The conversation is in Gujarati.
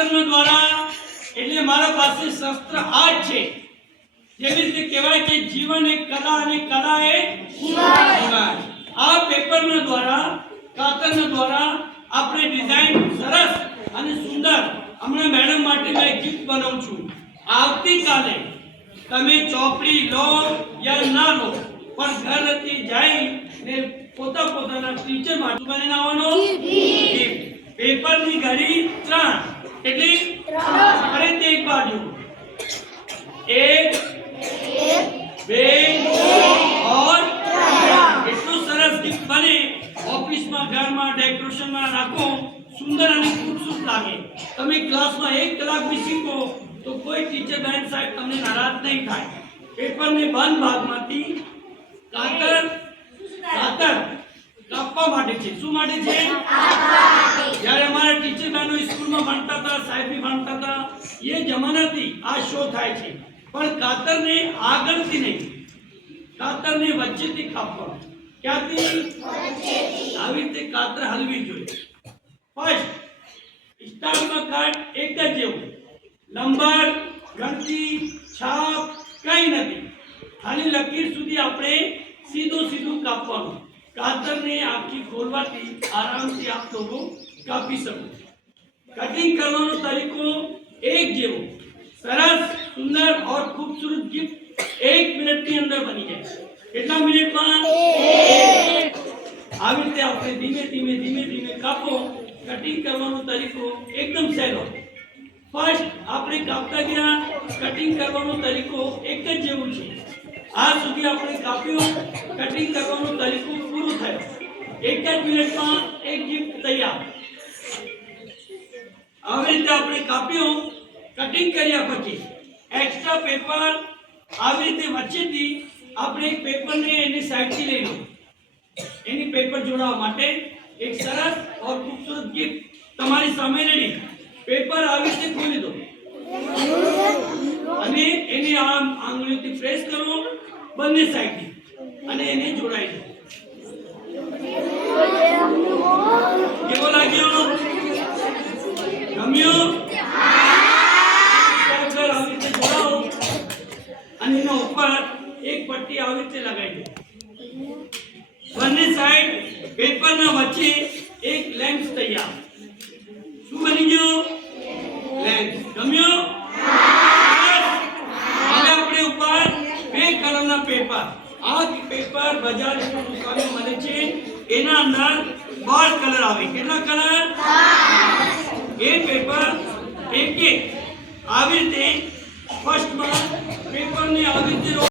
કાતરના દ્વારા એટલે મારા પાસે શસ્ત્ર આ જ છે. જેવી રીતે કહેવાય કે જીવન એક કલા અને કલા એક જીવન. આ પેપરના દ્વારા કાતરના દ્વારા આપણે ડિઝાઇન સરસ અને સુંદર હમણાં મેડમ માટે મેં ગિફ્ટ બનાવું છું. આવતીકાલે તમે ચોપડી લો યા ના લો પણ ઘરેથી જઈને પોતાના ટીચર માટે બનાવીને આવવાનો ગિફ્ટ. પેપરની ઘડી 3 એટલે ફરીથી એક બાજુ 1 2 और એટલું સરસ ગિફ્ટ બને ઓફિસમાં ઘરમાં ડેકોરેશનમાં રાખો સુંદર અને ખૂબસૂરત લાગે. તમે ક્લાસમાં 1 કલાક બી શીખો તો કોઈ ટીચર બેન સાહેબ તમને નારાજ નહીં થાય. પેપરને બંધ ભાગમાંથી કાતર કાપવા માટે છે. શું માટે છે? જ્યારે અમારા ટીચર બહેનો સ્કૂલમાં ભણતા હતા, સાહેબ બી ભણતા હતા, એ જમાનાથી આ શો થાય છે. પણ કાતરને આગળથી નહીં, કાતરને વચ્ચેથી કાપવા. ક્યાંથી? આવી રીતે કાતર હલવી જોઈએ. ફર્સ્ટ સ્ટાર્ટમાં કટ એક જ જેવું, નંબર ગણતી છાપ કઈ નથી, ખાલી લકીર સુધી આપણે સીધું કાપવાનું. કાતરને આખી ખોલવાથી આરામથી આપ લોકો કાપી શકો. કટિંગ કરવાનો તરીકો એક જેવો, સરસ સુંદર और खूबसूरत गिफ्ट 1 મિનિટની અંદર બની જાય. કેટલા મિનિટમાં? આવી રીતે આપણે ધીમે કાપો. કટિંગ કરવાનો તરીકો એકદમ સહેલો. ફર્સ્ટ આપણે કાપતા ગયા, કટિંગ કરવાનો તરીકો એક જ જેવું છે. આ સુધી આપણે કાપ્યું, કટિંગ કરવાનો તરીકો પૂરો થયો. 1 જ મિનિટમાં એક ગિફ્ટ તૈયાર. આવી રીતે આપણે કાપ્યું, કટિંગ કર્યા પછી એક્સ્ટ્રા પેપર આવી રીતે વચ્ચેથી આપણે એક પેપરને એની સાઈડથી લઈ લો. એની પેપર જોડાવા માટે એક સરસ और खूबसूरत गिफ्ट તમારી સામે રેડી. પેપર આવી રીતે ખોલી દો અને એની આમ આંગળીઓથી પ્રેસ કરો બંને સાઈડથી અને એને જોડાઈ દો. કેવો લાગ્યો? ગમ્યો? આવી રીતે જોડાઓ અને એના ઉપર એક પટ્ટી આવી રીતે લગાવી દો. બંને સાઈડ પેપરના વચ્ચે એક લેન્સ તૈયાર. શું બની ગયો? લેન્સ. ગમ્યો? હવે આપણે ઉપર 2 કલરના પેપર, આ પેપર બજારની દુકાને મળે છે. એના અંદર 12 કલર આવે. કેટલા કલર? એ પેપર એક આવી રીતે ફર્સ્ટમાં પેપરને આવી રીતે